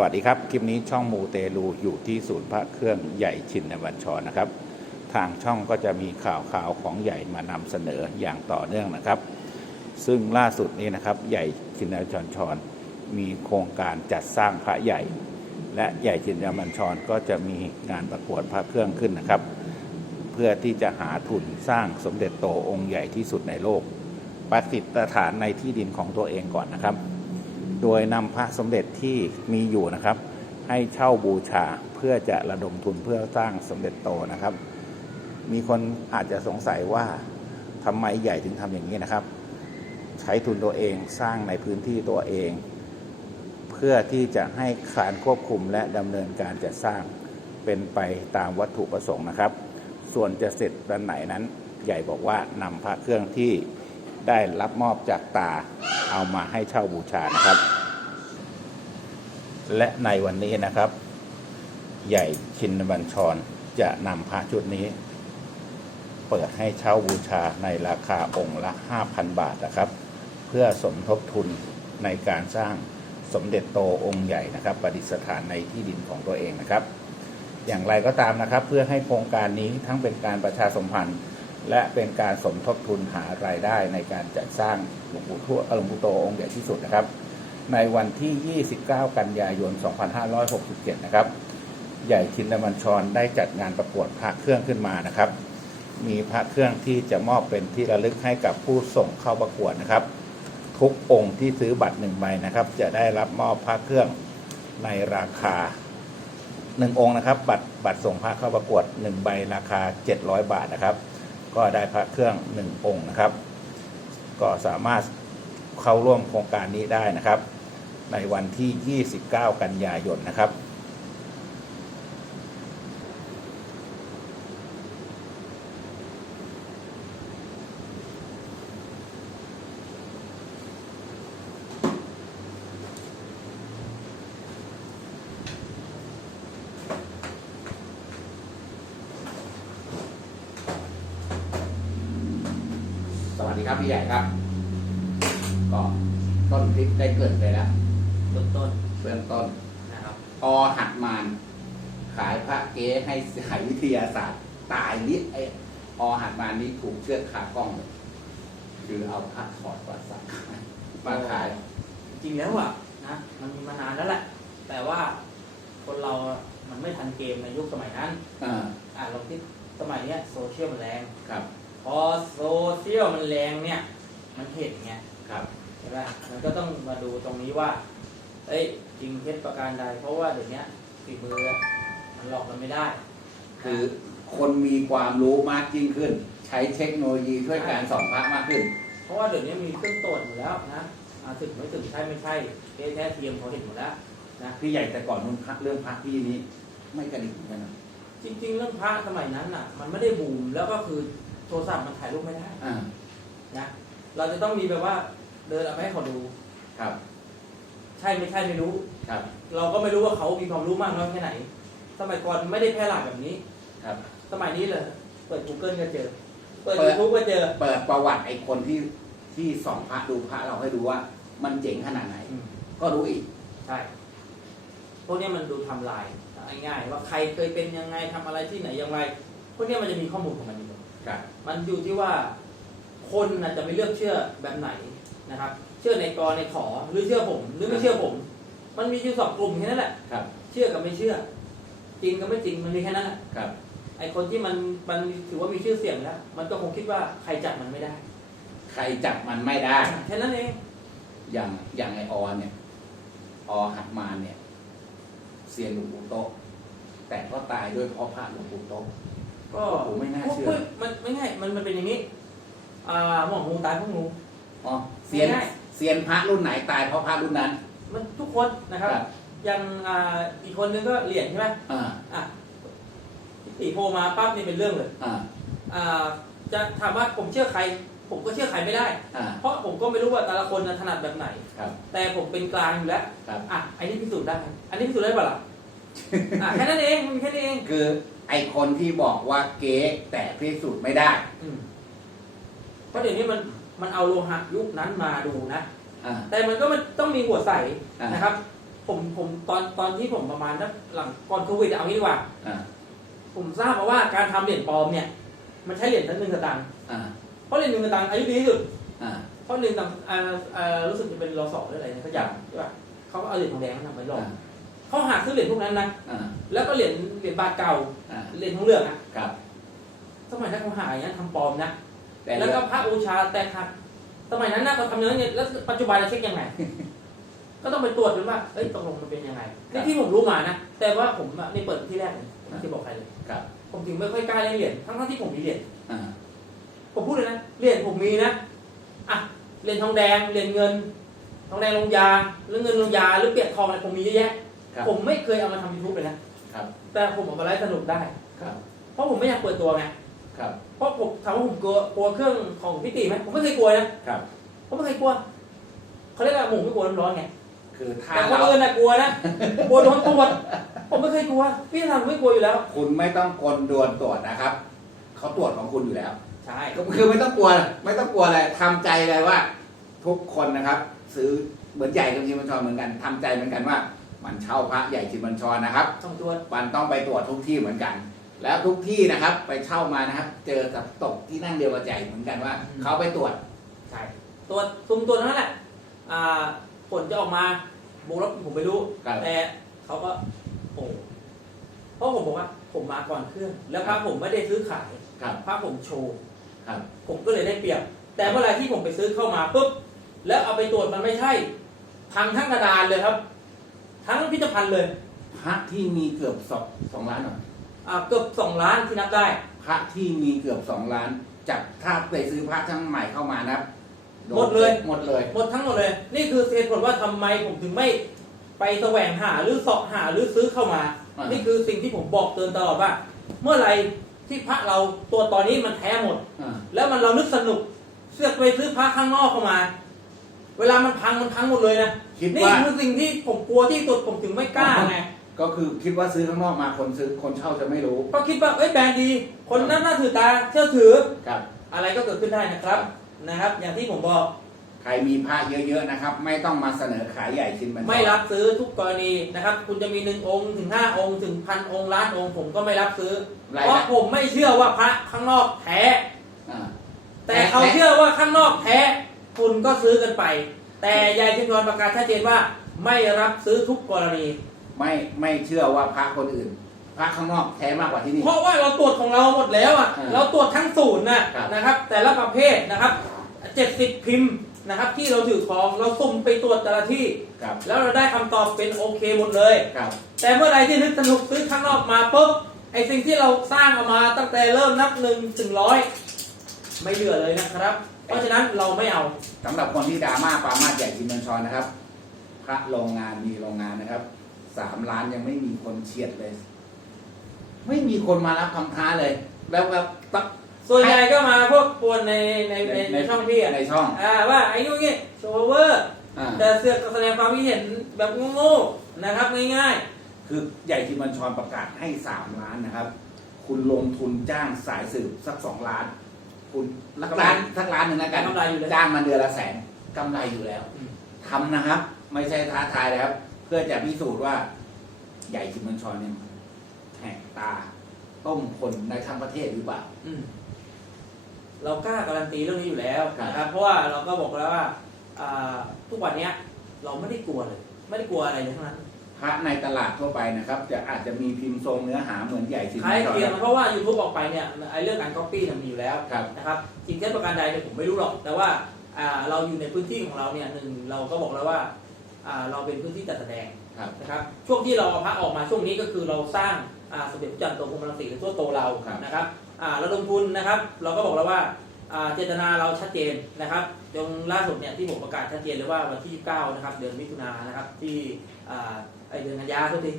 วัสดีครับ คลิปนี้ช่องมูเตลูอยู่ที่ศูนย์พระเครื่องใหญ่ชินบัญชรนะครับ ทางช่องก็จะมีข่าวข่าวของใหญ่มานำเสนออย่างต่อเนื่องนะครับ ซึ่งล่าสุดนี้นะครับใหญ่ชินบัญชรมีโครงการจัดสร้างพระใหญ่ และใหญ่ชินบัญชรก็จะมีงานประกวดพระเครื่องขึ้นนะครับ เพื่อที่จะหาทุนสร้างสมเด็จโตองค์ใหญ่ที่สุดในโลกประดิษฐานในที่ดินของตัวเองก่อนนะครับ โดยนำพระสมเด็จที่มีอยู่นะครับ ให้เช่าบูชาเพื่อจะระดมทุนเพื่อสร้างสมเด็จโตนะครับ มีคนอาจจะสงสัยว่าทำไมใหญ่ถึงทำอย่างนี้นะครับ ใช้ทุนตัวเองสร้างในพื้นที่ตัวเอง เพื่อที่จะให้การควบคุมและดำเนินการจัดสร้างเป็นไปตามวัตถุประสงค์นะครับ ส่วนจะเสร็จวันไหนนั้นใหญ่บอกว่านำพระเครื่องที่ ได้รับมอบจากตาเอามาให้เช่าบูชานะครับ และในวันนี้นะครับ ใหญ่ชินบัญชรจะนำพระชุดนี้ เปิดให้เช่าบูชาในราคาองค์ละ 5,000 บาทนะครับ เพื่อสมทบทุนในการสร้างสมเด็จโตองค์ใหญ่นะครับประดิษฐานในที่ดินของตัวเองนะครับ อย่างไรก็ตามนะครับ เพื่อให้โครงการนี้ทั้งเป็นการประชาสัมพันธ์ และเป็นการสมทบทุนหารายได้ในการจัดสร้างหลวงปู่ทวดอ่อหลวงปู่โตองค์ใหญ่ที่สุดนะครับ ในวันที่ 29 กันยายน 2567 นะครับ ใหญ่ชินบัญชรได้จัดงานประกวดพระเครื่องขึ้นมานะครับ มีพระเครื่องที่จะมอบเป็นที่ระลึกให้กับผู้ส่งเข้าประกวดนะครับ ทุกองค์ที่ซื้อบัตรหนึ่งใบนะครับ จะได้รับมอบพระเครื่องในราคาหนึ่งองค์นะครับ บัตรบัตรส่งพระเข้าประกวดหนึ่งใบราคา 700 บาทนะครับ ก็ได้พระเครื่องหนึ่งองค์นะครับ ก็สามารถเข้าร่วมโครงการนี้ได้นะครับ ในวันที่ 29 กันยายนนะครับ วัสดีครับพี่ใหญ่ครับ ก็ต้นคลิปได้เกริดไปแล้วเบื้องต้นเบื้องต้นนะครับอหัดมาน ขายพระเก๊ให้สายวิทยาศาสตร์ ตายนิดไออหัดมานนี้ถูกเชือดคากล้องเลยคือเอาพระถอดประสักมาขาย จริงแล้วอะนะมันมีมานานแล้วแหละ แต่ว่าคนเรา มันไม่ทันเกมในยุคสมัยนั้น อ่า อ่าลองคิดสมัยเนี้ยโซเชียลมันแรง ครับ พอโซเชียลมันแรงเนี่ย มันเห็นไงครับใช่ไหมมันก็ต้องมาดูตรงนี้ว่า เอ้ยจริงเท็จประการใด เพราะว่าเดี๋ยวนี้ฝีมืออะมันหลอกมันไม่ได้ คือคนมีความรู้มากยิ่งขึ้น ใช้เทคโนโลยีช่วยการสอนพระมากขึ้น เพราะว่าเดี๋ยวนี้มีเครื่องตรวจอยู่แล้วนะอ่าถึงไม่ถึงใช่ไม่ใช่เก๊แท้เทียมเขาเห็นหมดแล้วนะพี่ใหญ่แต่ก่อนนู้นพระเรื่องพระพี่นี้ ไม่กระดิกเหมือนกันนะจริง ๆ เรื่องพระสมัยนั้นน่ะ มันไม่ได้บูมแล้วก็คือ โทรศัพท์มันถ่ายรูปไม่ได้อ่านะ เราจะต้องมีแบบว่าเดินเอาไปให้เขาดู ครับ ใช่ไม่ใช่ไม่รู้ ครับ เราก็ไม่รู้ว่าเขามีความรู้มากน้อยแค่ไหน สมัยก่อนไม่ได้แพร่หลายแบบนี้ ครับ สมัยนี้เลยเปิด Google ก็เจอ เปิด เปิด YouTube ก็เจอ เปิดประวัติไอ้คนที่ที่ส่องพระดูพระเราให้ดูว่ามันเจ๋งขนาดไหนอืมก็รู้อีก ใช่ พวกเนี้ยมันดูไทำลายง่ายๆว่าใครเคยเป็นยังไงทำอะไรที่ไหนอย่างไร พวกเนี้ยมันจะมีข้อมูลของมันอยู่ครับ มันอยู่ที่ว่าคนน่ะจะไม่เลือกเชื่อแบบไหนนะครับ เชื่อในกรในขอหรือเชื่อผมหรือไม่เชื่อผม มันมีอยู่สองกลุ่มแค่นั้นแหละครับเชื่อกับไม่เชื่อ จริงกับไม่จริงมันมีแค่นั้นแหละครับไอคนที่มันมันถือว่ามีชื่อเสียงแล้วมันก็คงคิดว่าใครจับมันไม่ได้ ใครจับมันไม่ได้แค่นั้นเองอย่างอย่างไอออนเนี่ยอหัดมาเนี่ยเซียนหลวงปู่โตะแต่ก็ตายด้วยเพราะพระหลวงปู่โตะ ก็โอ้โหไม่น่าเชื่อฮ้ยมันไม่ง่ายมันมันเป็นอย่างนี้อ่าหมองงูตายเพราะงู อ๋อเซียนไม่ได้ เซียนพระรุ่นไหนตายเพราะพระรุ่นนั้น มันทุกคนนะครับครับ อย่างอ่าอีกคนนึงก็เหรียญใช่ไหมอ่าอะตีโพมาปั๊บนี่เป็นเรื่องเลยอ่าอ่าจะถามว่าผมเชื่อใคร ผมก็เชื่อใครไม่ได้ อ่าเพราะผมก็ไม่รู้ว่าแต่ละคนน่ะถนัดแบบไหน ครับแต่ผมเป็นกลางอยู่แล้ว ครับ อะอันนี้พิสูจน์ได้ อันนี้พิสูจน์ได้เปล่าล่ะ อะแค่นั้นเองมันมีแค่นี้เอง คือ ไอคนที่บอกว่าเก๊แต่พิสูจน์ไม่ได้ อืมเพราะเดี๋ยวนี้มันมันเอาโลหะยุคนั้นมาดูนะ อ่า แต่มันก็มันต้องมีหัวใสอ่าน นะครับ ผมผมตอนตอนที่ผมประมาณนักหลังก่อนโควิดอะเอางี้ดีกว่า อ่าผมทราบมาว่าการทำเหรียญปลอมเนี่ย มันใช้เหรียญทั้งหนึ่งสตางค์อ่าเพราะเหรียญหนึ่งสตางค์อายุดีที่สุดอ่าเพราะเหรียญต่างอ่าอ่ารู้สึกจะเป็นรอสองหรืออะไรเนี่ยเขาอยากใช่ป่ะเขาก็เอาเหรียญทองแดงมาทำไว้หลอก เขาหาซื้อเหรียญพวกนั้นนะอ่าแล้วก็เหรียญเหรียญบาทเก่าอ่าเหรียญทองเหลืองอะครับ สมัยนั้นเขาหาอย่างนั้นทำปลอมนะแต่แล้วก็พระบูชาแต่หักสมัยนั้นนะเขาทำอย่างนั้นเนี่ยแล้วปัจจุบันเราเช็คยังไง ก็ต้องไปตรวจดูว่าเอ้ยตกลงมันเป็นยังไงนี่ที่ผมรู้มานะแต่ว่าผมอะนี่เปิดที่แรกเลยผมไม่ได้บอกใครเลย ครับผมถึงไม่ค่อยกล้าเล่นเหรียญทั้งๆที่ผมมีเหรียญ อ่าผมพูดเลยนะเหรียญผมมีนะอะเหรียญทองแดงเหรียญเงิน ทองแดงลงยาหรือเงินลงยาหรือเปียกทองอะไรผมมีเยอะแยะ ครับ ผมไม่เคยเอามาทำยูทูบเลยนะ ครับ แต่ผมเอามาไลฟ์สนุกได้ ครับ เพราะผมไม่อยากเปิดตัวไง ครับ เพราะผมถามว่าผมกลัวกลัวเครื่องของพี่ตีไหมผมไม่เคยกลัวนะ ครับ ผมไม่เคยกลัว เขาเรียกว่าหมูไม่กลัวน้ำร้อนไง คือถ้าแต่คนเราอื่นน่ะกลัวนะ กลัวโดนตรวจผมไม่เคยกลัว พี่ทำไม่กลัวอยู่แล้ว คุณไม่ต้องกลดวนตรวจนะครับ เขาตรวจของคุณอยู่แล้ว ใช่ ก็คือไม่ต้องกลัว ไม่ต้องกลัวอะไรทำใจเลยว่า ทุกคนนะครับ ซื้อเหมือนใหญ่กับชินบัญชรเหมือนกันทำใจเหมือนกันว่า มันเช่าพระใหญ่ชินบัญชรนะครับ ต้องตรวจมันต้องไปตรวจทุกที่เหมือนกัน แล้วทุกที่นะครับ ไปเช่ามานะครับ เจอกับตกที่นั่งเดียวกับใจเหมือนกันว่า เขาไปตรวจใช่ตรวจซุ่มตรวจเท่านั้นแหละอ่าผลจะออกมาบวกลบผมไม่รู้ครับแต่เขาก็โอ้เพราะผมบอกว่าผมมาก่อนเครื่อง แล้วพระผมไม่ได้ซื้อขายครับ พระผมโชว์ครับผมก็เลยได้เปรียบ แต่เมื่อไหรที่ผมไปซื้อเข้ามาปุ๊บแล้วเอาไปตรวจมันไม่ใช่พังทั้งกระดานเลยครับ ทั้งพิพิธภัณฑ์เลยพระที่มีเกือบสองสองล้านหน่อยอ่าเกือบสองล้านที่นับได้ พระที่มีเกือบสองล้านจากถ้าไปซื้อพระทั้งใหม่เข้ามานะครับโนหมดเลยหมดเลยหมดทั้งหมดเลย นี่คือเหตุผลว่าทำไมผมถึงไม่ไปแสวงหาหรือเสาะหาหรือซื้อเข้ามาอ่านี่คือสิ่งที่ผมบอกเตือนตลอดว่า เมื่อไหรที่พระเราตัวตอนนี้มันแท้หมดอ่าแล้วมันเรานึกสนุกเสือกไปซื้อพระข้างนอกเข้ามา เวลามันพังมันพังหมดเลยนะคิดนี่ว่าคือสิ่งที่ผมกลัวที่สุดผมถึงไม่กล้าไงก็คือคิดว่าซื้อข้างนอกมาคนซื้อคนเช่าจะไม่รู้เพราะคิดว่าเอ้ยแบรนด์ดี คนนั้นน่าถือตาเชื่อถือครับ อะไรก็เกิดขึ้นได้นะครับนะครับ อย่างที่ผมบอกใครมีพระเยอะๆนะครับ ไม่ต้องมาเสนอขายใหญ่ชิ้นบัญชรไม่รับซื้อทุกกรณีนะครับ คุณจะมีหนึ่งองค์ถึงห้าองค์ถึงพันองค์ล้านองค์ผมก็ไม่รับซื้อ รายเพราะได้ผมไม่เชื่อว่าพระข้างนอกแท้ อ่าแต่เขาเชื่อว่าข้างนอกแท้ คุณก็ซื้อกันไป แต่ยายชินวรประกาศชัดเจนว่าไม่รับซื้อทุกกรณี ไม่ไม่เชื่อว่าพระคนอื่น พระข้างนอกแท้มากกว่าที่นี่ เพราะว่าเราตรวจของเราหมดแล้วอะอ่าเราตรวจทั้งศูนย์นะครับ นะครับ แต่ละประเภทนะครับเจ็ดสิบพิมพ์นะครับ ที่เราถือของเราสุ่มไปตรวจแต่ละที่ ครับแล้วเราได้คำตอบเป็นโอเคหมดเลย ครับ แต่เมื่อไรที่นึกสนุกซื้อข้างนอกมาปุ๊บไอสิ่งที่เราสร้างออกมาตั้งแต่เริ่มนับหนึ่งถึงร้อยไม่เหลือเลยนะครับ เพราะฉะนั้นเราไม่เอาสำหรับคนที่ดราม่าปรามาสใหญ่ชินบัญชรนะครับ พระโรงงานมีโรงงานนะครับสามล้านยังไม่มีคนเฉียดเลย ไม่มีคนมารับคำท้าเลย แล้วแบบตัก ส่วนใหญ่ก็มาพวกปวนในในในในช่องพี่อะในช่อง อ่าว่าไอ้นู่นนี่โชว์เวอร์อ่าแต่เสือกแสดงความคิดเห็นแบบโง่ๆนะครับง่ายคือใหญ่ชินบัญชรประกาศให้สามล้านนะครับ คุณลงทุนจ้างสายสืบสักสองล้าน คุณสักล้านสักล้านหนึ่งแล้วกันกำไรอยู่เลยจ้างมาเดือนละแสนกำไรอยู่แล้วอืมทำนะครับ ไม่ใช่ท้าทายนะครับเพื่อจะพิสูจน์ว่า ใหญ่ชินบัญชรเนี่ยแหกตา ต้มคนในทั้งประเทศหรือเปล่าๆอืมเรากล้าการันตีเรื่องนี้อยู่แล้วครับนะครับเพราะว่าเราก็บอกแล้วว่าอ่าทุกวันเนี้ย เราไม่ได้กลัวเลย ไม่ได้กลัวอะไรเลยทั้งนั้น พระในตลาดทั่วไปนะครับ จะอาจจะมีพิมพ์ทรงเนื้อหาเหมือนใหญ่ชินคบัล้ายญชรเคียงครับเพราะว่า YouTube ออกไปเนี่ยไอ้เรื่องการก๊อปปี้เนี่ยมีอยู่แล้วครับนะครับจริงเท็จประการใดเนี่ยผมไม่รู้หรอก แต่ว่าอ่าเราอยู่ในพื้นที่ของเราเนี่ยหนึ่งเราก็บอกแล้วว่าอ่าเราเป็นพื้นที่จัดแสดงครับนะครับช่วงที่เราเอาพระออกมาช่วงนี้ก็คือเราสร้างอ่าสมเด็จพระจันทร์โตพรหมรังสีหรือตัวโตเราครับนะครับอ่าระดมทุนนะครับ เราก็บอกแล้วว่าอ่าเจตนาเราชัดเจนนะครับจนล่าสุดเนี่ยที่ผมประกาศชัดเจนเลยว่าวันที่ 29 นะครับ เดือนมิถุนายนนะครับที่อ่าไอ เดือนกันยาทุกที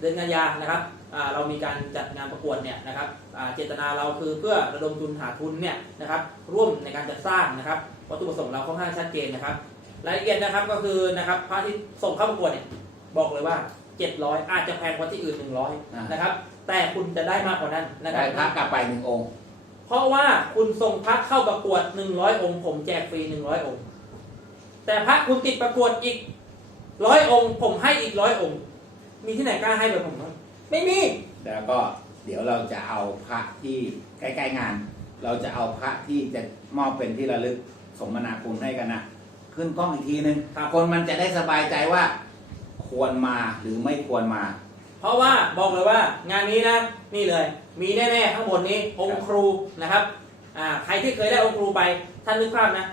เดือนกันยานะครับอ่าเรามีการจัดงานประกวดเนี่ยนะครับอ่าเจตนาเราคือเพื่อระดมทุนหาทุนเนี่ยนะครับร่วมในการจัดสร้างนะครับวัตถุประสงค์เราค่อนข้างชัดเจนนะครับรายละเอียดนะครับก็คือนะครับพระที่ส่งเข้าประกวดเนี่ยบอกเลยว่า 700 อาจจะแพงกว่าที่อื่นอ่า100นะครับแต่คุณจะได้มากกว่านั้นนะครัได้บพระกลับไปหนึ่งองค์ เพราะว่าคุณส่งพระเข้าประกวด 100 องค์ ผมแจกฟรี 100 องค์ แต่พระคุณติดประกวดอีก ร้อยองค์ ผมให้อีกร้อยองค์ มีที่ไหนกล้าให้แบบผมบ้างไม่มี แล้วก็เดี๋ยวเราจะเอาพระที่ใกล้ๆงาน เราจะเอาพระที่จะมอบเป็นที่ระลึกสมนาคุณให้กันนะขึ้นกล้องอีกทีนึงครับคนมันจะได้สบายใจว่า ควรมาหรือไม่ควรมา เพราะว่าบอกเลยว่างานนี้นะนี่เลย มีแน่ๆข้างบนนี้องค์ครูนะครับอ่าใครที่เคยได้องค์ครูไปท่านนึกภาพนะ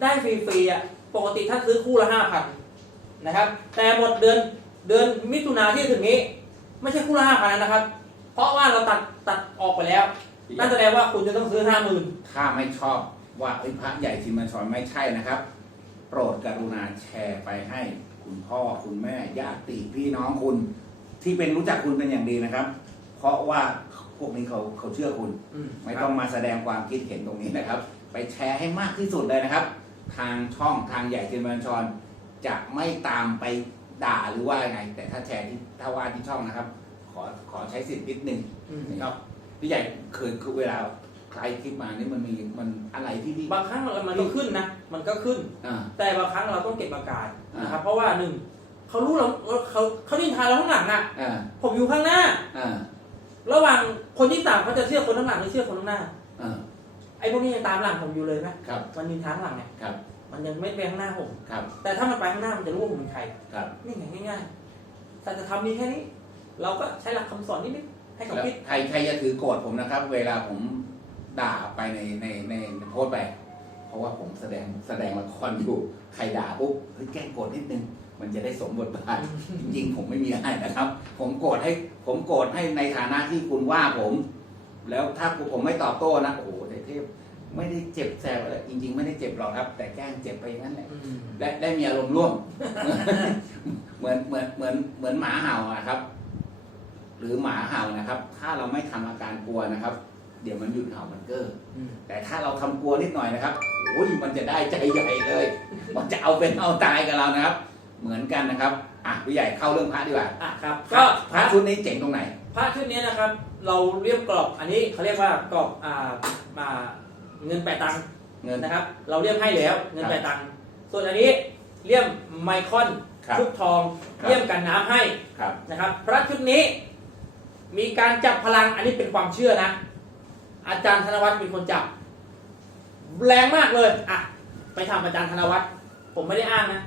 ได้ฟรีๆอะปกติท่านซื้อคู่ละห้าพัน นะครับ แต่หมดเดือนเดือนมิถุนาที่จะถึงนี้ ไม่ใช่คู่ละห้าพันนะครับ เพราะว่าเราตัดตัดออกไปแล้วนั่นแสดงว่าคุณจะต้องซื้อห้าหมื่นถ้าไม่ชอบว่าเอ้ยพระใหญ่ทิมมันชอนไม่ใช่นะครับ โปรดกรุณาแชร์ไปให้คุณพ่อคุณแม่ญาติพี่น้องคุณ ที่เป็นรู้จักคุณเป็นอย่างดีนะครับ เพราะว่าพวกนี้เขาเขาเชื่อคุณ ไม่ต้องมาแสดงความคิดเห็นตรงนี้นะครับ ไปแชร์ให้มากที่สุดเลยนะครับ ทางช่องทางใหญ่เจนบัญชร จะไม่ตามไปด่าหรือว่ายังไง แต่ถ้าแชร์ที่ถ้าว่าที่ช่องนะครับ ขอขอใช้สิทธิ์นิดนึงอืมนะครับพี่ใหญ่เคยคือเวลาใครคลิปมานี่มันมีมันอะไรที่ที่ บางครั้งมันมันก็ขึ้นนะ มันก็ขึ้น อ่า แต่บางครั้งเราต้องเก็บอาการนะครับอ่าเพราะว่าหนึ่งเขารู้เราเขาเขาดินทาเราข้างหลังอะ อ่าผมอยู่ข้างหน้า อ่าระหว่างคนที่สามเขาจะเชื่อคนข้างหลังหรือเชื่อคนข้างหน้า อ่าไอ้พวกนี้ยังตามหลังผมอยู่เลยนะครับมันดินทาข้างหลังไงครับ มันยังไม่ไปข้างหน้าผม ครับ แต่ถ้ามันไปข้างหน้ามันจะรู้ว่าผมเป็นใครครับ นี่ไงง่ายๆแต่จะทำมีแค่นี้ เราก็ใช้หลักคำสอนนิดนึงให้เขาแล้วคิด ใครใครจะถือโกรธผมนะครับ เวลาผมด่าไปในในในในโพสต์ไป เพราะว่าผมแสดงแสดงละครอยู่ ใครด่าปุ๊บเฮ้ยแกล้งโกรธนิดนึง มันจะได้สมบทบาท จริงๆ ผมไม่มีอะไรนะครับ ผมโกรธให้ ผมโกรธให้ในฐานะที่คุณว่าผม แล้วถ้าผมไม่ตอบโต้นะ โอ้โหเดชเทพ ไม่ได้เจ็บแสบอะไรจริง ๆ ไม่ได้เจ็บหรอกครับ แต่แกล้งเจ็บไปอย่างนั้นแหละอืมได้ได้มีอารมณ์ร่วม เหมือนเหมือนเหมือนเหมือนหมาเห่าอะครับ หรือหมาเห่านะครับ ถ้าเราไม่ทำอาการกลัวนะครับ เดี๋ยวมันหยุดเห่ามันเก้ออืมแต่ถ้าเราทำกลัวนิดหน่อยนะครับโอ้ยมันจะได้ใจใหญ่เลย มันจะเอาเป็นเอาตายกับเรานะครับ เหมือนกันนะครับอะพี่ใหญ่เข้าเรื่องพระดีกว่าอะครับพระก็พระชุดนี้เจ๋งตรงไหน พระชุดนี้นะครับ เราเรียบกรอบอันนี้เขาเรียกว่ากรอบอ่ามา เงินแปดตังค์เงิน นะครับ เราเรียบให้แล้วเงินครับแปดตังค์ส่วนอันนี้เลี่ยมไมคอนครับ ชุบทองครับเลี่ยมกันน้ำให้ครับนะครับ พระชุดนี้ มีการจับพลังอันนี้เป็นความเชื่อนะ อาจารย์ธนวัฒน์เป็นคนจับ แรงมากเลยอะไปทำอาจารย์ธนวัฒน์ผมไม่ได้อ้างนะ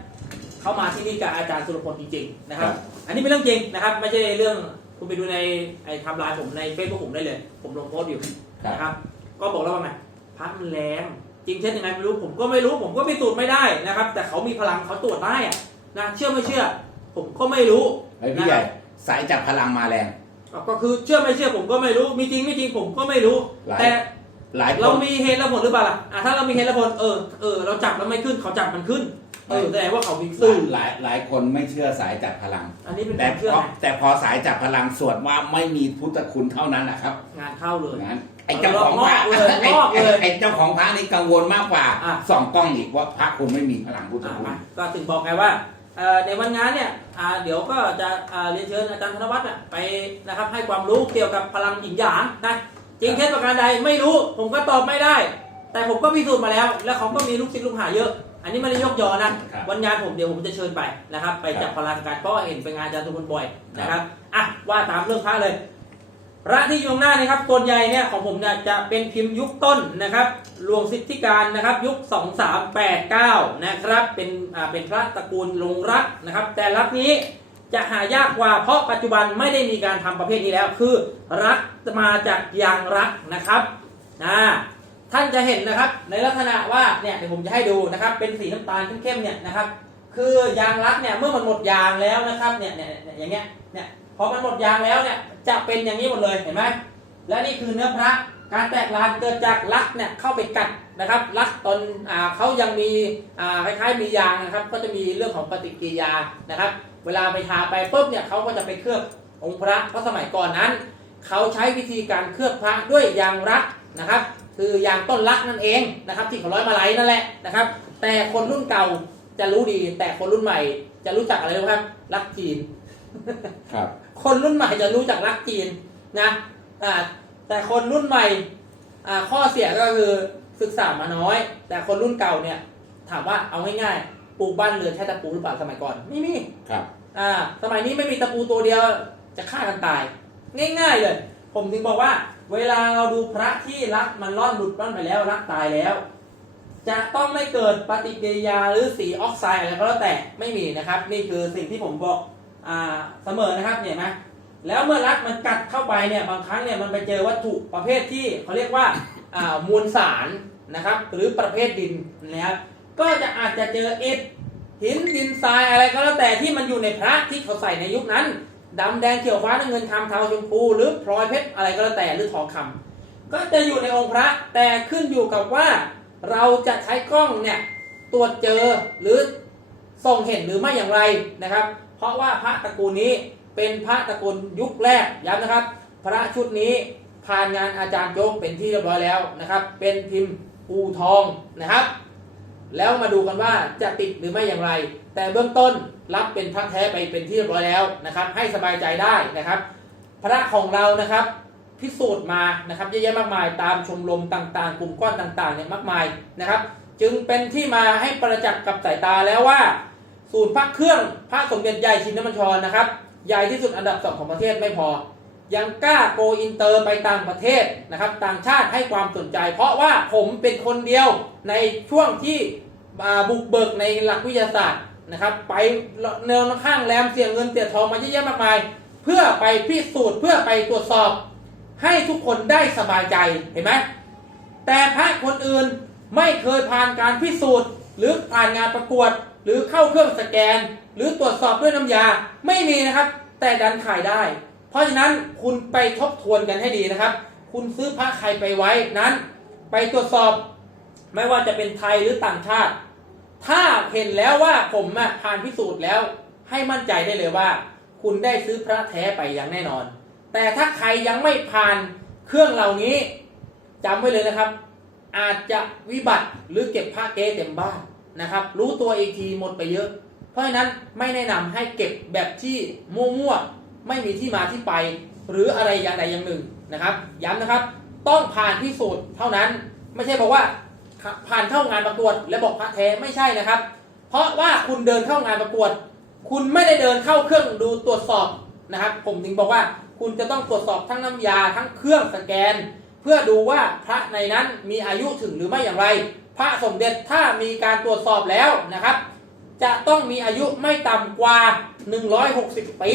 เขามาที่นี่กับอาจารย์สุรพลจริงๆนะครับ อันนี้เป็นเรื่องจริงนะครับ ไม่ใช่เรื่องคุณไปดูในไอ้ไทำลายผมในเฟซบุ๊กผมได้เลย ผมลงโพสต์อยู่ ครับ นะครับ ก็บอกแล้วว่าไง พักมันแรงจริงเช่นยังไงไม่รู้ผมก็ไม่รู้ผมก็พิสูจน์ไม่ได้นะครับ แต่เขามีพลังเขาตรวจได้อะนะเชื่อไม่เชื่อ ผมก็ไม่รู้ไอ้พี่ใหญ่สายจับพลังมาแรงก็คือเชื่อไม่เชื่อผมก็ไม่รู้ มีจริงไม่จริงผมก็ไม่รู้หลายแต่หลายคเรานมีเหตุและผลหรือเปล่าล่ะอะถ้าเรามีเหตุและผลเออเออเราจับแล้วไม่ขึ้นเขาจับมันขึ้นเออแสดงว่าเขามีหสื่ลาอยหลายหลายคนไม่เชื่อสายจับพลัง อันนี้เป็นคแต่วามพเชื่ออไงแต่พอสายจับพลังสวดว่าไม่มีพุทธคุณเท่านั้นแหละครับ งานเข้าเลยงั้น ไอ้เจ้าของพระงอกเลยไอ้งอกเลยไอ้เจ้าของพระนี่กังวลมากกว่าอะส่องกล้องอีกว่าพระคุณไม่มีพลังพุทธอะคุณมาก็ถึงบอกไงว่าเอ่อในวันงานเนี่ยอ่าเดี๋ยวก็จะอ่าเรียนเชิญอาจารย์ธนวัฒน์อะไปนะครับให้ความรู้เกี่ยวกับพลังหยินหยางนะจริงเท็จประการใดไม่รู้ผมก็ตอบไม่ได้ แต่ผมก็พิสูจน์มาแล้ว แล้วเขาก็มีลูกศิษย์ลูกหาเยอะ อันนี้ไม่ได้ยกยอนะ ครับ วันงานผมเดี๋ยวผมจะเชิญไปนะครับ ไปจับพลังกันเพราะว่าเห็นไปงานอาจารย์ทุกคนบ่อยนะครับอะว่าตามเรื่องพระเลย พระที่อยู่ข้างหน้านี่ครับส่วนใหญ่เนี่ยของผมเนี่ยจะเป็นพิมพ์ยุคต้นนะครับหลวงสิทธิการนะครับยุค 2389 นะครับ เป็นอ่าเป็นพระตระกูลลงรักนะครับ แต่รักนี้จะหายากกว่าเพราะปัจจุบันไม่ได้มีการทำประเภทนี้แล้ว คือรักมาจากยางรักนะครับนะท่านจะเห็นนะครับในลักษณะว่าเนี่ยเดี๋ยวผมจะให้ดูนะครับ เป็นสีน้ำตาลเข้มๆเนี่ยนะครับ คือยางรักเนี่ยเมื่อมันหมดยางแล้วนะครับเนี่ยเนี่ยเนี่ยอย่างเงี้ยเนี่ย พอมันหมดยางแล้วเนี่ยจะเป็นอย่างนี้หมดเลยเห็นไหมและนี่คือเนื้อพระการแตกลานเกิดจากรักเนี่ยเข้าไปกัดนะครับรักตอนอ่าเขายังมีอ่าคล้ายๆมียางนะครับ ก็จะมีเรื่องของปฏิกิริยานะครับ เวลาไปทาไปปุ๊บเนี่ยเขาก็จะไปเคลือบองค์พระเพราะสมัยก่อนนั้นเขาใช้วิธีการเคลือบพระด้วยยางรักนะครับ คือยางต้นรักนั่นเองนะครับ ที่เขาร้อยมาลัยนั่นแหละนะครับ แต่คนรุ่นเก่าจะรู้ดี แต่คนรุ่นใหม่ จะรู้จักอะไรรู้ครับรักจีนครับ คนรุ่นใหม่จะรู้จักรักจีนนะอ่าแต่คนรุ่นใหม่อ่าข้อเสียก็คือศึกษามาน้อย แต่คนรุ่นเก่าเนี่ย ถามว่าเอาง่ายปลูกบ้านเรือนใช้ตะปูหรือเปล่าสมัยก่อนไม่มีครับอ่าสมัยนี้ไม่มีตะปูตัวเดียวจะฆ่ากันตาย ง่าย ๆเลย ผมถึงบอกว่า เวลาเราดูพระที่รักมันร่อนหลุดร่อนไปแล้วรักตายแล้ว จะต้องไม่เกิดปฏิกิริยาหรือสีออกไซด์อะไรก็แล้วแต่ไม่มีนะครับ นี่คือสิ่งที่ผมบอกอ่า เสมอนะครับเนี่ยนะแล้วเมื่อรักมันกัดเข้าไปเนี่ยบางครั้งเนี่ยมันไปเจอวัตถุประเภทที่เขาเรียกว่าามวลสารนะครับหรือประเภทดินนะครับก็จะอาจจะเจออิฐหินดินทรายอะไรก็แล้วแต่ที่มันอยู่ในพระที่เขาใส่ในยุคนั้นดำแดงเขียวฟ้าน้ำเงินคำเทาชมพูหรือพลอยเพชรอะไรก็แล้วแต่หรือทองคำก็จะอยู่ในองค์พระแต่ขึ้นอยู่กับว่าเราจะใช้กล้องเนี่ยตรวจเจอหรือส่งเห็นหรือไม่อย่างไรนะครับ เพราะว่าพระตระกูลนี้เป็นพระตระกูลยุคแรกย้ำนะครับ พระชุดนี้ผ่านงานอาจารย์โจกเป็นที่เรียบร้อยแล้วนะครับ เป็นพิมพ์ปูทองนะครับ แล้วมาดูกันว่าจะติดหรือไม่อย่างไร แต่เบื้องต้นรับเป็นพระแท้ไปเป็นที่เรียบร้อยแล้วนะครับ ให้สบายใจได้นะครับ พระของเรานะครับพิสูจน์มานะครับเยอะแยะมากมายตามชมรมต่างๆ กลุ่มก้อนต่างๆเนี่ยมากมายนะครับ จึงเป็นที่มาให้ประจักษ์กับสายตาแล้วว่า ศูนย์พระเครื่องพระสมเด็จใหญ่ชินมัญชรนะครับ ใหญ่ที่สุดอันดับสองของประเทศไม่พอ ยังกล้าโกอินเตอร์ไปต่างประเทศนะครับ ต่างชาติให้ความสนใจ เพราะว่าผมเป็นคนเดียวในช่วงที่บุกเบิกในหลักวิทยาศาสตร์นะครับ ไปแนวข้างแรมเสียเงินเสียทองมาเยอะแยะมากมาย เพื่อไปพิสูจน์เพื่อไปตรวจสอบ ให้ทุกคนได้สบายใจเห็นไหมแต่พระคนอื่นไม่เคยผ่านการพิสูจน์ หรือผ่านงานประกวด หรือเข้าเครื่องสแกน หรือตรวจสอบด้วยน้ำยาไม่มีนะครับ แต่ดันขายได้ เพราะฉะนั้นคุณไปทบทวนกันให้ดีนะครับ คุณซื้อพระใครไปไว้นั้น ไปตรวจสอบไม่ว่าจะเป็นไทยหรือต่างชาติ ถ้าเห็นแล้วว่าผมอะผ่านพิสูจน์แล้ว ให้มั่นใจได้เลยว่า คุณได้ซื้อพระแท้ไปอย่างแน่นอน แต่ถ้าใครยังไม่ผ่านเครื่องเหล่านี้จำไว้เลยนะครับ อาจจะวิบัติหรือเก็บผ้าเก๊เต็มบ้านนะครับ รู้ตัวอีกทีหมดไปเยอะ เพราะฉะนั้นไม่แนะนำให้เก็บแบบที่มั่วๆไม่มีที่มาที่ไป หรืออะไรอย่างใดอย่างหนึ่งนะครับ ย้ำนะครับ ต้องผ่านพิสูจน์เท่านั้น ไม่ใช่บอกว่าผ่านเข้างานประกวด แล้วบอกพระแท้ไม่ใช่นะครับ เพราะว่าคุณเดินเข้างานประกวด คุณไม่ได้เดินเข้าเครื่องดูตรวจสอบนะครับ ผมถึงบอกว่าคุณจะต้องตรวจสอบทั้งน้ำยาทั้งเครื่องสแกน เพื่อดูว่าพระในนั้นมีอายุถึงหรือไม่อย่างไร พระสมเด็จถ้ามีการตรวจสอบแล้วนะครับ จะต้องมีอายุไม่ต่ำกว่า 160 ปี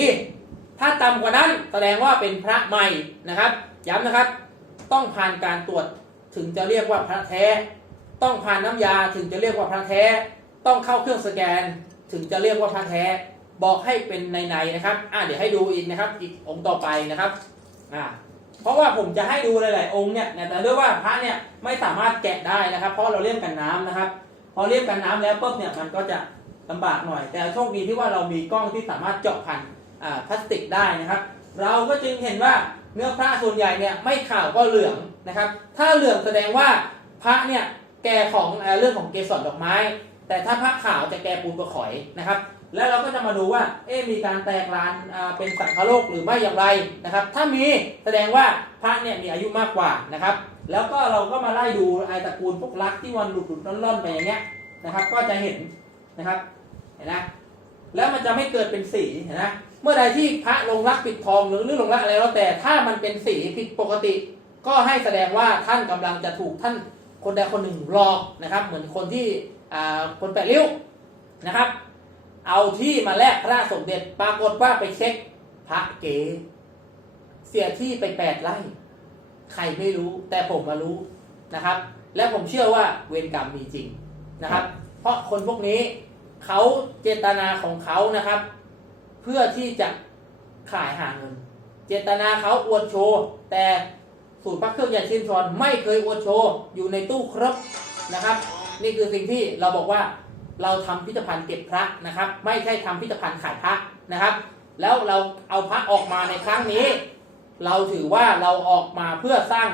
ถ้าต่ำกว่านั้นแสดงว่าเป็นพระใหม่นะครับ ย้ำนะครับ ต้องผ่านการตรวจถึงจะเรียกว่าพระแท้ ต้องผ่านน้ำยาถึงจะเรียกว่าพระแท้ ต้องเข้าเครื่องสแกนถึงจะเรียกว่าพระแท้ บอกให้เป็นในๆนะครับ อ่าเดี๋ยวให้ดูอีกนะครับ อีกองค์ต่อไปนะครับ อ่า เพราะว่าผมจะให้ดูหลายๆองค์เนี่ยแต่เรื่องว่าพระเนี่ยไม่สามารถแกะได้นะครับ เพราะเราเลี่ยมกันน้ำนะครับ พอเลี่ยมกันน้ำแล้วปุ๊บเนี่ยมันก็จะลำบากหน่อย แต่โชคดีที่ว่าเรามีกล้องที่สามารถเจาะผ่านพลาสติกได้นะครับ เราก็จึงเห็นว่าเนื้อพระส่วนใหญ่เนี่ยไม่ขาวก็เหลืองนะครับ ถ้าเหลืองแสดงว่าพระเนี่ยแก่ของเอ่อเรื่องของเกสรดอกไม้ แต่ถ้าพระขาวจะแก่ปูนกระขอยนะครับ แล้วเราก็จะมาดูว่า เอ๊มีการแตกลานเป็นสังคโลกหรือไม่อย่างไรนะครับ ถ้ามีแสดงว่าพระเนี่ยมีอายุมากกว่านะครับ แล้วก็เราก็มาไล่ดูไอตระกูลพวกลักที่วันหลุดหลุดล่อนๆไปอย่างเงี้ยนะครับ ก็จะเห็นนะครับ เห็นนะแล้วมันจะไม่เกิดเป็นสีเห็นนะเมื่อใดที่พระลงรักปิดทองหรือหรือลงรักอะไรแล้วแต่ถ้ามันเป็นสีผิดปกติ ก็ให้แสดงว่าท่านกำลังจะถูกท่านคนใดคนหนึ่งหลอกนะครับ เหมือนคนที่อ่าคนแปดริ้วนะครับ เอาที่มาแลกพระสมเด็จปรากฏว่าไปเช็คพระเก๋เสียที่ไปแปดไร่ใครไม่รู้แต่ผมมารู้นะครับ และผมเชื่อว่าเวรกรรมมีจริงนะครับ เพราะคนพวกนี้เขาเจตนาของเขานะครับ เพื่อที่จะขายหาเงิน เจตนาเขาอวดโชว์แต่สูตรพระเครื่องยาชินชอนไม่เคยอวดโชว์อยู่ในตู้ครบนะครับ นี่คือสิ่งที่เราบอกว่า เราทำพิพิธภัณฑ์เก็บพระนะครับ ไม่ใช่ทำพิพิธภัณฑ์ขายพระนะครับ แล้วเราเอาพระออกมาในครั้งนี้ เราถือว่าเราออกมาเพื่อสร้าง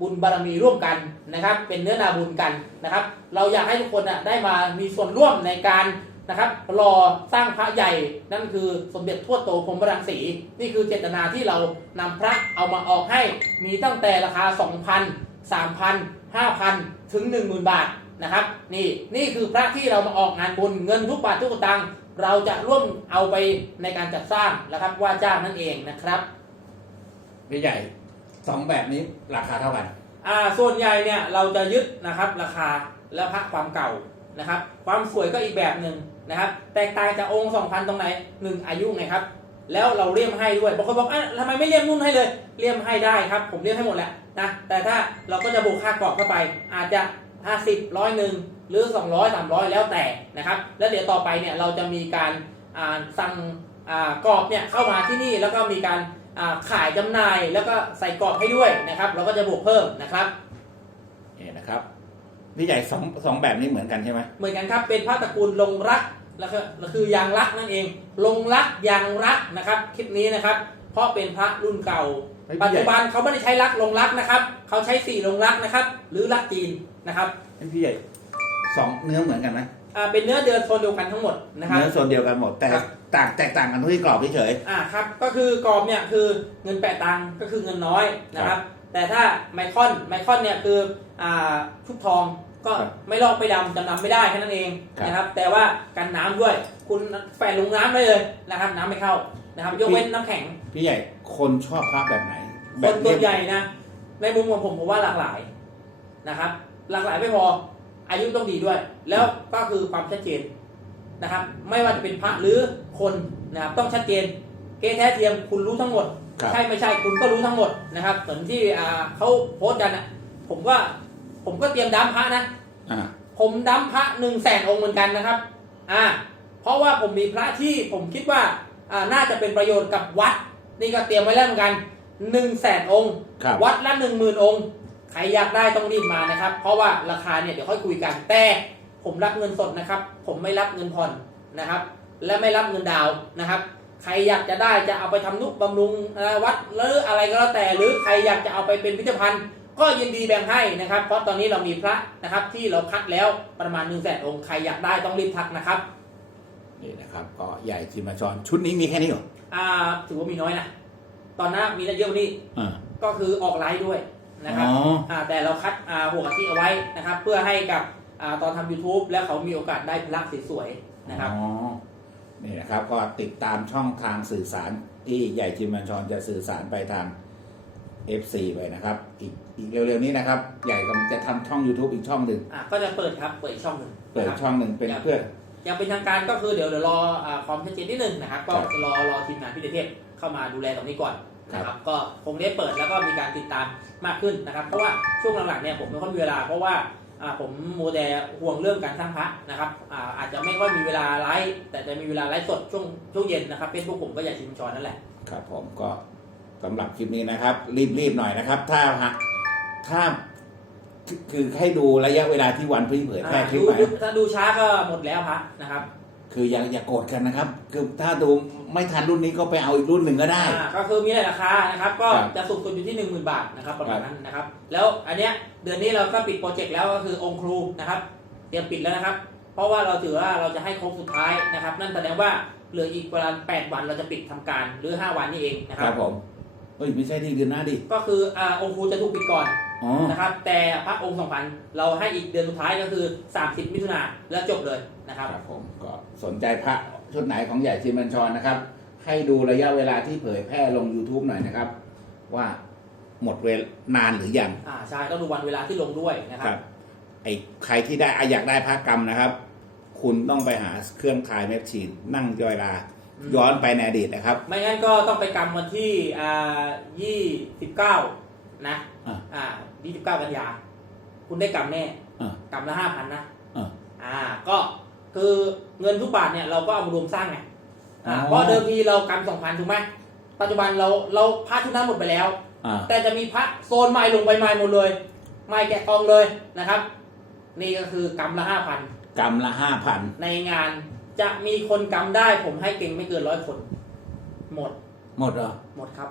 บุญบารมีร่วมกันนะครับ เป็นเนื้อนาบุญกันนะครับ เราอยากให้ทุกคนน่ะได้มามีส่วนร่วมในการนะครับ รอสร้างพระใหญ่นั่นคือสมเด็จทวดโตพรหมรังสีนี่คือเจตนาที่เรานำพระเอามาออกให้มีตั้งแต่ราคา 2,000 3,000 5,000 ถึง 10,000 บาท นะครับ นี่นี่คือพระที่เรามาออกงานบุญเงินทุกบาททุกสตางค์เราจะร่วมเอาไปในการจัดสร้างนะครับว่าจ้างนั่นเองนะครับพี่ใหญ่สองแบบนี้ราคาเท่ากันอ่าส่วนใหญ่เนี่ยเราจะยึดนะครับราคาและพระความเก่านะครับ ความสวยก็อีกแบบหนึ่งนะครับ แตกต่างจากองค์2,000ตรงไหนหนึ่งอายุไงครับ แล้วเราเลี่ยมให้ด้วยบางคนบอกอะทำไมไม่เลี่ยมนุ่นให้เลยเลี่ยมให้ได้ครับ ผมเลี่ยมให้หมดแหละนะแต่ถ้าเราก็จะบวกค่ากรอบเข้าไป อาจจะ 50ร้อยหนึ่งหรือ200 300แล้วแต่นะครับ แล้วเดี๋ยวต่อไปเนี่ยเราจะมีการอ่าสั่งอ่ากรอบเนี่ยเข้ามาที่นี่แล้วก็มีการอ่าขายจำหน่ายแล้วก็ใส่กรอบให้ด้วยนะครับ เราก็จะบวกเพิ่มนะครับนี่นะครับพี่ใหญ่สองสองแบบนี้เหมือนกันใช่ไหมเหมือนกันครับเป็นพระตระกูลลงรักแล้วก็คือยางรักนั่นเอง ลงรักยางรักนะครับคลิปนี้นะครับ เพราะเป็นพระรุ่นเก่าเฮ้ยปัจพี่ใหญ่จุบันเขาไม่ได้ใช้รักลงรักนะครับ เขาใช้สี่ลงรักนะครับ หรือรักจีน นะครับพี่ใหญ่สองเนื้อเหมือนกันไหมอ่าเป็นเนื้อเดือนโซนเดียวกันทั้งหมดนะครับ เนื้อส่วนเดียวกันหมดแต่ครับ ต่างแตกต่างกันที่กรอบเฉย อ่าครับก็คือกรอบเนี่ยคือเงินแปะตังค์ก็คือเงินน้อยนะครับแต่ถ้าไมคอนไมคอนเนี่ยคืออ่าชุบทองก็ครับไม่ลอกไม่ดำจำนำไม่ได้แค่นั้นเองครับ นะครับแต่ว่ากันน้ำด้วย คุณแฝงลงน้ำได้เลยนะครับน้ำไม่เข้านะครับยกเว้นน้ำแข็งๆพี่ใหญ่คนชอบพระแบบไหนคแบบนตัวใหญ่นะในมุมของผมผมว่าหลากหลายนะครับ หลากหลายไม่พอ อายุต้องดีด้วย แล้วก็คือความชัดเจนนะครับ ไม่ว่าจะเป็นพระหรือคนนะครับต้องชัดเจน เก๊แท้เทียมคุณรู้ทั้งหมดครับใช่ไม่ใช่คุณก็รู้ทั้งหมดนะครับเหมือนที่อ่าเขาโพสต์กันอะ ผมว่าผมก็เตรียมดัมพระนะอ่าผมดัมพระหนึ่งแสนองค์เหมือนกันนะครับ อ่า เพราะว่าผมมีพระที่ผมคิดว่าอ่าน่าจะเป็นประโยชน์กับวัด นี่ก็เตรียมไว้แล้วเหมือนกันหนึ่งแสนองค์ครับวัดละหนึ่งหมื่นองค์ ใครอยากได้ต้องรีบมานะครับ เพราะว่าราคาเนี่ยเดี๋ยวค่อยคุยกัน แต่ผมรับเงินสดนะครับ ผมไม่รับเงินผ่อนนะครับ และไม่รับเงินดาวน์นะครับ ใครอยากจะได้จะเอาไปทำนุบำรุงเอ่อวัดหรืออะไรก็แล้วแต่ หรือใครอยากจะเอาไปเป็นพิพิธภัณฑ์ ก็ยินดีแบ่งให้นะครับ เพราะตอนนี้เรามีพระนะครับที่เราคัดแล้วประมาณ1นึ่งแสนองค์ใครอยากได้ต้องรีบทักนะครับนี่นะครับก็ใหญ่ชิมาชอนชุดนี้มีแค่นี้เหรออ่าถือว่ามีน้อยนะตอนหน้ามีเยอะกว่านี้อ่าก็คือออกไลฟ์ด้วย นะครับอ๋ออ่าแต่เราคัดอ่าหัวกะทิเอาไว้นะครับ เพื่อให้กับอ่าตอนทำ YouTube แล้วเขามีโอกาสได้พระสวยๆนะครับ อ๋อนี่นะครับก็ติดตามช่องทางสื่อสารที่ใหญ่ชิมบัญชรจะสื่อสารไปทาง FC ไปนะครับ อีกอีกเร็วๆนี้นะครับ ใหญ่กำลังจะทำช่อง YouTube อีกช่องหนึ่งอ่าก็จะเปิดครับเปิดอีกช่องหนึ่งเปิดนะครับ ช่องหนึ่งเป็นครับ เพื่อ ยังเป็นทางการก็คือเดี๋ยวเดี๋ยวรออ่าความชัดเจนนิดนึงนะครับ ก็ครับรอรอทีมงานพิเทพเข้ามาดูแลตรงนี้ก่อน นะคครัรับบก็คงได้เปิดแล้วก็มีการติดตามมากขึ้นนะครับ เพราะว่าช่วงหลังๆเนี่ยผมไม่ค่อยมีเวลาเพราะว่าอ่าผมโมเดลห่วงเรื่องการสร้างพระนะครับอ่าอาจจะไม่ค่อยมีเวลาไลฟ์แต่จะมีเวลาไลฟ์สดช่วงช่วงเย็นนะครับเป็นพวกผมก็อยากชิมชอนนั่นแหละครับผมก็สำหรับคลิปนี้นะครับ รีบๆหน่อยนะครับ ถ้าหากถ้าคือคือให้ดูระยะเวลาที่วันที่เผยแพร่อ่าคลิปดูไปดูถ้าดูช้าก็หมดแล้วพระนะครับ คืออย่าอย่าโกรธกันนะครับ คือถ้าดูไม่ทันรุ่นนี้ก็ไปเอาอีกรุ่นหนึ่งก็ได้ อ่าก็คือมีหลายราคานะครับ ก็ครับจะสูงสุดอยู่ที่ 1 0,000 บาทนะครับประมาณครับนั้นนะครับ แล้วอันเนี้ยเดือนนี้เราก็ปิดโปรเจกต์แล้วก็คือองค์ครูนะครับ เตรียมปิดแล้วนะครับ เพราะว่าเราถือว่าเราจะให้โค้งสุดท้ายนะครับ นั่นแสดงว่าเหลืออีกประมาณ8วันเราจะปิดทำการหรือ 5 วันนี่เองนะคครัรับบผมเฮ้ยไม่ใช่ที่เดือนหน้าดิก็คืออ่าองค์ครูจะถูกปิดก่อน อ๋อ นะครับแต่พระองค์สองพันเราให้อีกเดือนสุดท้ายก็คือ 30 มิถุนาแล้วจบเลย นะครับครับผมก็สนใจพระชุดไหนของใหญ่ชินบัญชรนะครับ ให้ดูระยะเวลาที่เผยแพร่ลง YouTube หน่อยนะครับ ว่าหมดเวลานานหรือยังอ่าใช่ต้องดูวันเวลาที่ลงด้วยนะคครัรับบไอ้ใครที่ได้อะอยากได้พระกรรมนะครับ คุณต้องไปหาเครื่องคายเม็ดชีนนั่งย่อยลาอืมย้อนไปในอดีตนะครับ ไม่งั้นก็ต้องไปกำวันที่อ่ายี่สิบเก้านะอ่าอ่ายี่สิบเก้ากันยา คุณได้กำแน่อ่ากำละห้าพันนะอ่าอ่าก็ คือเงินทุกบาทเนี่ยเราก็เอามารวมสร้างไงอ่าอ๋อ เพราะเดิมทีเรากำสองพันถูกไหมปัจจุบันเราเราพระชุดนั้นหมดไปแล้ว อ่าแต่จะมีพระโซนใหม่ลงไปใหม่หมดเลยใหม่แกะกองเลยนะครับ นี่ก็คือกำละห้าพันกรรมละห้าพันในงานจะมีคนกำได้ผมให้เก่งไม่เกินร้อยคน หมดหมดเหรอหมดครับ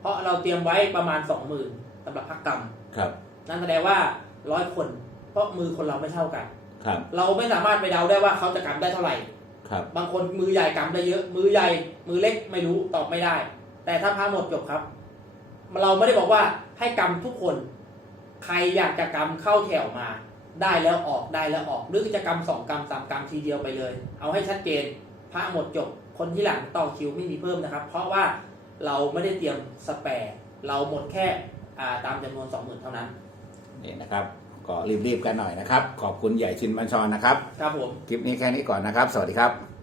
เพราะเราเตรียมไว้ประมาณสองหมื่นสำหรับพักกรรม ครับ นั่นแสดงว่าร้อยคน เพราะมือคนเราไม่เท่ากัน ครับ เราไม่สามารถไปเดาได้ว่าเขาจะกำได้เท่าไหร่ ครับ บางคนมือใหญ่กำได้เยอะ มือใหญ่ มือเล็กไม่รู้ตอบไม่ได้ แต่ถ้าพาหมดจบครับ เราไม่ได้บอกว่าให้กำทุกคน ใครอยากจะกำเข้าแถวมา ได้แล้วออกได้แล้วออกหรือจะกรรมสองกรรมสามกรรมทีเดียวไปเลย เอาให้ชัดเจนพระหมดจบ คนที่หลังต่อคิวไม่มีเพิ่มนะครับ เพราะว่าเราไม่ได้เตรียมสแปร์เราหมดแค่อ่าตามจำนวนสองหมื่นเท่านั้นนี่นะครับ ก็รีบๆกันหน่อยนะครับ ขอบคุณใหญ่ชินบัญชรนะครับ ครับผม คลิปนี้แค่นี้ก่อนนะครับ สวัสดีครับ